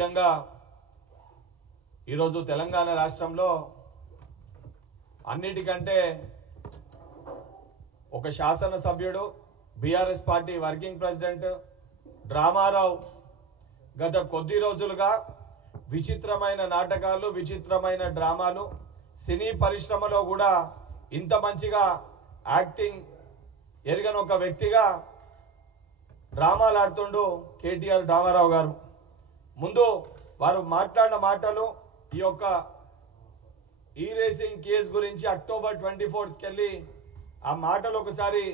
ముఖ్యంగా ఈరోజు తెలంగాణ రాష్ట్రంలో అన్నిటికంటే ఒక శాసనసభ్యుడు బీఆర్ఎస్ పార్టీ వర్కింగ్ ప్రెసిడెంట్ డ్రామారావు గత కొద్ది రోజులుగా విచిత్రమైన నాటకాలు, విచిత్రమైన డ్రామాలు, సినీ పరిశ్రమలో కూడా ఇంత మంచిగా యాక్టింగ్ ఎరిగిన ఒక వ్యక్తిగా డ్రామాలు ఆడుతుండు కేటీఆర్ డ్రామారావు గారు. ముందు వారు మాట్లాడిన మాటలు ఈ యొక్క ఈ రేసింగ్ కేసు గురించి అక్టోబర్ 24కి వెళ్ళి ఆ మాటలు ఒకసారి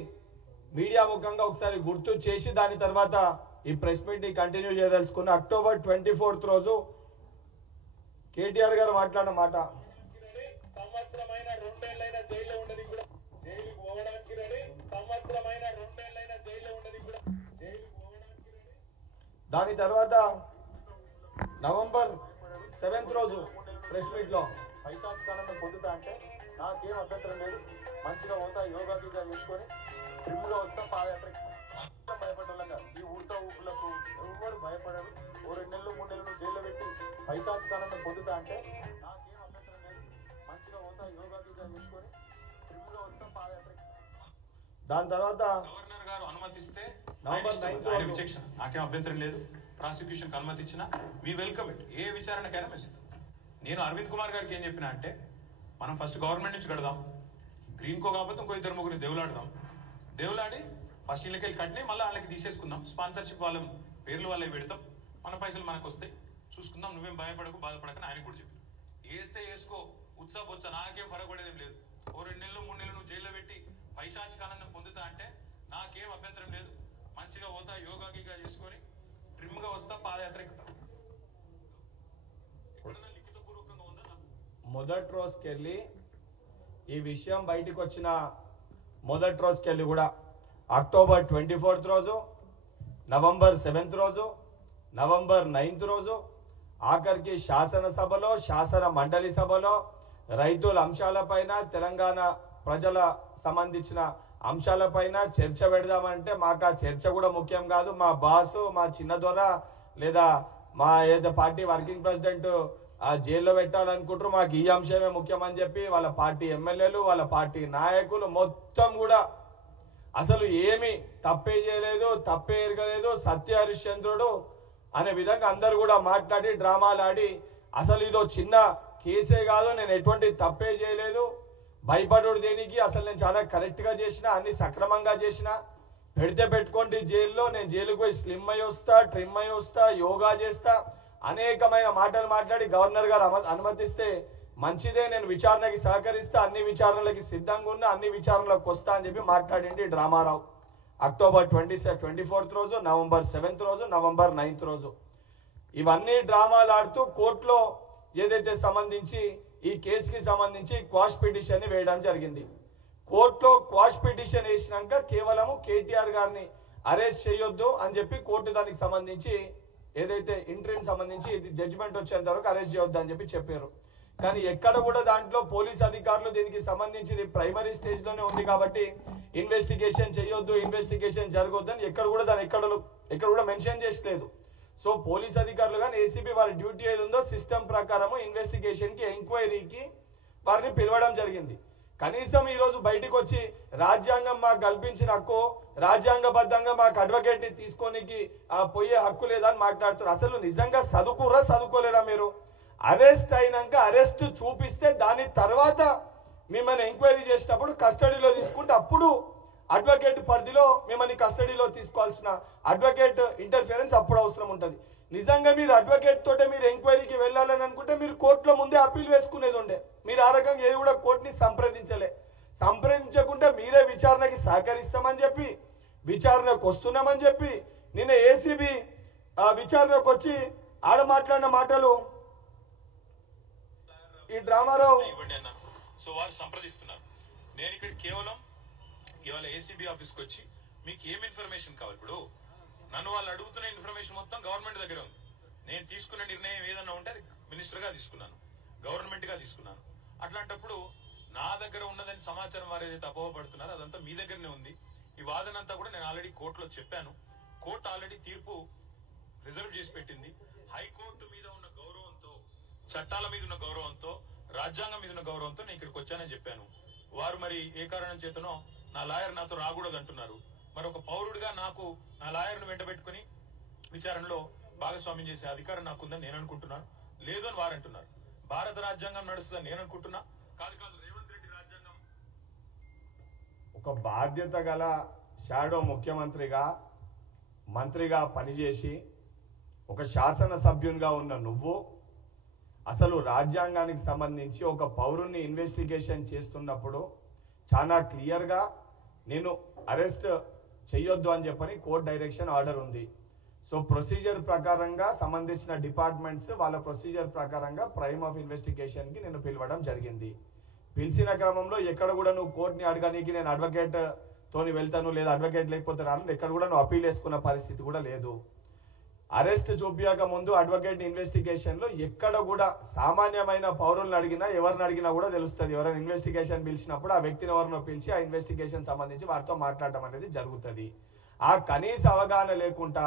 మీడియా ముఖంగా ఒకసారి గుర్తు చేసి దాని తర్వాత ఈ ప్రెస్ మీట్ ని కంటిన్యూ చేయదలుచుకున్న. అక్టోబర్ 24th రోజు కేటీఆర్ గారు మాట్లాడిన మాట, దాని తర్వాత నవంబర్ 7th రోజు ప్రెస్ మీట్ లో పైశాచికానందం పొందుతా అంటే నాకేం అభ్యంతరం లేదు, మంచిగా పోతా యోగా గీగా చేసుకొని ట్రిమ్గా వస్తా పాదయాత్రకి. భయపడాలంగా ఈ ఊర్తా ఊపులకు ఎవరు భయపడరు. ఓ 2 నెలలు 3 నెలలు జైల్లో పెట్టి పైశాచికానందం పొందుతా అంటే నాకేం అభ్యంతరం లేదు, మంచిగా పోతా యోగా గీగా చేసుకొని ట్రిమ్గా వస్తా పాదయాత్రకి. దాని తర్వాత గవర్నర్ గారు అనుమతిస్తే నవంబర్ 9th విచక్షణ, నాకేం అభ్యంతరం లేదు, ప్రాసిక్యూషన్ అనుమతి ఇచ్చిన మీ వెల్కమ్ ఇట్, ఏ విచారణకైనా మేము సిద్ధం. నేను అరవింద్ కుమార్ గారికి ఏం చెప్పినా అంటే మనం ఫస్ట్ గవర్నమెంట్ నుంచి కడదాం, గ్రీన్ కో కాకపోతే ఇంకో 2-3 దేవులాడదాం, దేవులాడి ఫస్ట్ ఇళ్ళకెళ్ళి కట్టినాయి మళ్ళీ వాళ్ళకి తీసేసుకుందాం, స్పాన్సర్షిప్ వాళ్ళ పేర్లు వాళ్ళకి పెడతాం, మన పైసలు మనకు వస్తాయి, చూసుకుందాం, నువ్వేం భయపడకు బాధపడకని ఆయన కూడా చెప్పి వేస్తే వేసుకో ఉత్సాహ నాకేం ఫరకపడేదేం లేదు. ఓ 2 నెలలు 3 నెలలు నువ్వు జైల్లో పెట్టి పైశాచికానందం పొందుతా అంటే నాకేం అభ్యంతరం లేదు, మంచిగా పోతా యోగా గీగా చేసుకొని ట్రిమ్గా వస్తా పాదయాత్ర ఎక్కుతా. ఎక్కడన్నా లిఖితపూర్వకంగా ఉందా? మొదటి రోజుకెళ్ళి ఈ విషయం బయటికి వచ్చిన మొదటి రోజుకెళ్ళి కూడా అక్టోబర్ 24th రోజు, నవంబర్ 7th రోజు, నవంబర్ 9th రోజు, ఆఖరికి శాసనసభలో, శాసన మండలి సభలో రైతుల అంశాలపైన, తెలంగాణ ప్రజల సంబంధించిన అంశాలపైన చర్చ పెడదామంటే మాకు ఆ చర్చ కూడా ముఖ్యం కాదు. మా బాసు, మా చిన్న దొర లేదా మా ఏదో పార్టీ వర్కింగ్ ప్రెసిడెంట్ ఆ జైల్లో పెట్టాలనుకుంటారు, మాకు ఈ అంశమే ముఖ్యమని చెప్పి వాళ్ళ పార్టీ ఎమ్మెల్యేలు, వాళ్ళ పార్టీ నాయకులు మొత్తం కూడా అసలు ఏమి తప్పే చేయలేదు, తప్పే ఎరగలేదు, సత్య హరిశ్చంద్రుడు అనే విధంగా అందరు కూడా మాట్లాడి డ్రామాలు ఆడి అసలు ఇదో చిన్న కేసే కాదు, నేను ఎటువంటి తప్పే చేయలేదు, భయపడు దేనికి, అసలు నేను చాలా కరెక్ట్ గా చేసిన, అన్ని సక్రమంగా చేసిన, పెడితే పెట్టుకోండి జైల్లో, నేను జైలుకు పోయి స్లిమ్ అయి వస్తా, ట్రిమ్ అయి వస్తా, యోగా చేస్తా, అనేకమైన మాటలు మాట్లాడి గవర్నర్ గారు అనుమతిస్తే మంచిదే, నేను విచారణకి సహకరిస్తా, అన్ని విచారణలకి సిద్ధంగా ఉన్నా, అన్ని విచారణలకు వస్తా అని చెప్పి మాట్లాడింది డ్రామారావు. అక్టోబర్ 24th రోజు, నవంబర్ 7th రోజు, నవంబర్ 9th రోజు ఇవన్నీ డ్రామాలు ఆడుతూ కోర్టులో ఏదైతే సంబంధించి ఈ కేసుకి సంబంధించి క్వాష్ పిటిషన్ ని వేయడం జరిగింది. కోర్టులో క్వాష్ పిటిషన్ వేసినాక కేవలము కేటీఆర్ గారిని అరెస్ట్ చేయొద్దు అని చెప్పి కోర్టు దానికి సంబంధించి ఏదైతే ఇంట్రీమ్ సంబంధించి ఇది జడ్జిమెంట్ వచ్చేంత వరకు అరెస్ట్ చేయొద్దు అని చెప్పి చెప్పారు. కానీ ఎక్కడ కూడా దాంట్లో పోలీస్ అధికారులు దీనికి సంబంధించి ప్రైమరీ స్టేజ్ లోనే ఉంది కాబట్టి ఇన్వెస్టిగేషన్ చేయొద్దు, ఇన్వెస్టిగేషన్ జరగొద్దు అని ఎక్కడ కూడా దాని ఎక్కడ కూడా మెన్షన్ చేసలేదు. సో పోలీస్ అధికారులు కానీ ఏసీబీ వారి డ్యూటీ ఏది ఉందో సిస్టమ్ ప్రకారము ఇన్వెస్టిగేషన్ కి, ఎంక్వైరీకి వారిని పిలవడం జరిగింది. కనీసం ఈ రోజు బయటకు వచ్చి రాజ్యాంగం మాకు కల్పించిన హక్కు, రాజ్యాంగబద్ధంగా మాకు అడ్వకేట్ ని తీసుకోనికి పోయే హక్కు లేదని మాట్లాడుతారు. అసలు నిజంగా చదువుకురా చదువుకోలేరా మీరు? అరెస్ట్ అయినాక అరెస్ట్ చూపిస్తే దాని తర్వాత మిమ్మల్ని ఎంక్వైరీ చేసినప్పుడు కస్టడీలో తీసుకుంటే అప్పుడు అడ్వకేట్ పరిధిలో మిమ్మల్ని కస్టడీలో తీసుకోవాల్సిన అడ్వకేట్ ఇంటర్ఫియరెన్స్ అప్పుడు అవసరం ఉంటుంది. నిజంగా మీరు అడ్వకేట్ తోటే మీరు ఎంక్వైరీకి వెళ్ళాలని అనుకుంటే మీరు కోర్టులో ముందే అప్పీల్ వేసుకునేది ఉండే. మీరు ఆ రకంగా ఏది కూడా కోర్టుని సంప్రదించకుండా మీరే విచారణకి సహకరిస్తామని చెప్పి, విచారణకు వస్తున్నామని చెప్పి నిన్న ఏసీబీ విచారణకు వచ్చి ఆడ మాట్లాడిన మాటలు ఈ డ్రామారావు. సో వారు సంప్రదిస్తున్నారు. నేను ఇక్కడ కేవలం ఇవాళ ఏసీబీ ఆఫీస్కి వచ్చి మీకు ఏం ఇన్ఫర్మేషన్ కావాలి, ఇప్పుడు నన్ను వాళ్ళు అడుగుతున్న ఇన్ఫర్మేషన్ మొత్తం గవర్నమెంట్ దగ్గర ఉంది. నేను తీసుకున్న నిర్ణయం ఏదన్నా ఉంటే అది మినిస్టర్ గా తీసుకున్నాను, గవర్నమెంట్ గా తీసుకున్నాను. అట్లాంటప్పుడు నా దగ్గర ఉన్నదని సమాచారం వారు ఏదైతే అపోహపడుతున్నారో అదంతా మీ దగ్గరనే ఉంది. ఈ వాదన అంతా కూడా నేను ఆల్రెడీ కోర్టులో చెప్పాను. కోర్టు ఆల్రెడీ తీర్పు రిజర్వ్ చేసి పెట్టింది. హైకోర్టు మీద చట్టాల మీద ఉన్న గౌరవంతో, రాజ్యాంగం మీద ఉన్న గౌరవంతో నేను ఇక్కడికి వచ్చానని చెప్పాను. వారు మరి ఏ కారణం చేతనో నా లాయర్ నాతో రాకూడదు అంటున్నారు. మరి ఒక పౌరుడిగా నాకు నా లాయర్ను వెంటబెట్టుకుని విచారణలో భాగస్వామ్యం చేసే అధికారం నాకుందని నేను అనుకుంటున్నాను. లేదు అని వారు అంటున్నారు. భారత రాజ్యాంగం నడుస్తుందని నేను అనుకుంటున్నా. కాదు రేవంత్ రెడ్డి రాజ్యాంగం. ఒక బాధ్యత గల షాడో ముఖ్యమంత్రిగా మంత్రిగా పనిచేసి ఒక శాసనసభ్యునిగా ఉన్న నువ్వు అసలు రాజ్యాంగానికి సంబంధించి ఒక పౌరుని ఇన్వెస్టిగేషన్ చేస్తున్నప్పుడు చాలా క్లియర్గా నేను అరెస్ట్ చేయొద్దు అని చెప్పని కోర్ట్ డైరెక్షన్ ఆర్డర్ ఉంది. సో ప్రొసీజర్ ప్రకారంగా సంబంధించిన డిపార్ట్మెంట్స్ వాళ్ళ ప్రొసీజర్ ప్రకారంగా ప్రైమ్ ఆఫ్ ఇన్వెస్టిగేషన్కి నేను పిలవడం జరిగింది. పిలిచిన క్రమంలో ఎక్కడ కూడా నువ్వు కోర్టుని అడగడానికి నేను అడ్వకేట్ తోని వెళ్తాను లేదా అడ్వకేట్ లేకపోతే రాను, ఎక్కడ కూడా నువ్వు అప్పీల్ వేసుకున్న పరిస్థితి కూడా లేదు. అరెస్ట్ చూపించక ముందు అడ్వకేట్ ఇన్వెస్టిగేషన్ లో ఎక్కడ కూడా సామాన్యమైన పౌరులను అడిగినా ఎవరిని అడిగినా కూడా తెలుస్తుంది. ఎవరైనా ఇన్వెస్టిగేషన్ పిలిచినప్పుడు ఆ వ్యక్తిని ఎవరినో పిలిచి ఆ ఇన్వెస్టిగేషన్ సంబంధించి వారితో మాట్లాడటం అనేది జరుగుతుంది. ఆ కనీస అవగాహన లేకుండా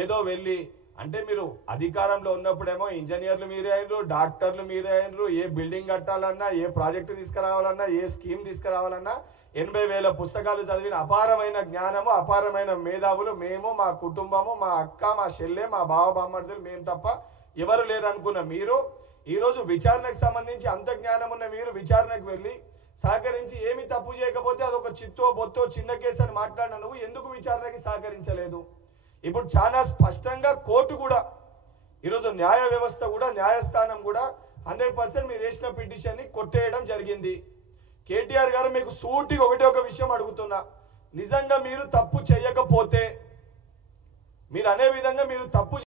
ఏదో వెళ్ళి అంటే మీరు అధికారంలో ఉన్నప్పుడేమో ఇంజనీర్లు మీరే అయినరు, డాక్టర్లు మీరే అయినరు, ఏ బిల్డింగ్ కట్టాలన్నా, ఏ ప్రాజెక్టు తీసుకురావాలన్నా, ఏ స్కీమ్ తీసుకురావాలన్నా 80,000 పుస్తకాలు చదివిన అపారమైన జ్ఞానము, అపారమైన మేధావులు మేము, మా కుటుంబము, మా అక్క, మా చెల్లె, మా బావ బామ్మర్దులు మేము తప్ప ఎవరు లేరు అనుకున్న మీరు ఈరోజు విచారణకు సంబంధించి అంత జ్ఞానం ఉన్న మీరు విచారణకు వెళ్ళి సహకరించి ఏమి తప్పు చేయకపోతే అదొక చిత్తో బొత్తో చిన్న కేసు అని మాట్లాడిన నువ్వు ఎందుకు విచారణకి సహకరించలేదు? ఇప్పుడు చాలా స్పష్టంగా కోర్టు కూడా ఈరోజు న్యాయ వ్యవస్థ కూడా న్యాయస్థానం కూడా 100% మీరు వేసిన పిటిషన్ ని కొట్టేయడం జరిగింది. కేటీఆర్ గారు మీకు సూటిగా ఒకటే ఒక విషయం అడుగుతున్నా, నిజంగా మీరు తప్పు చేయకపోతే మీరు అనే విధంగా మీరు తప్పు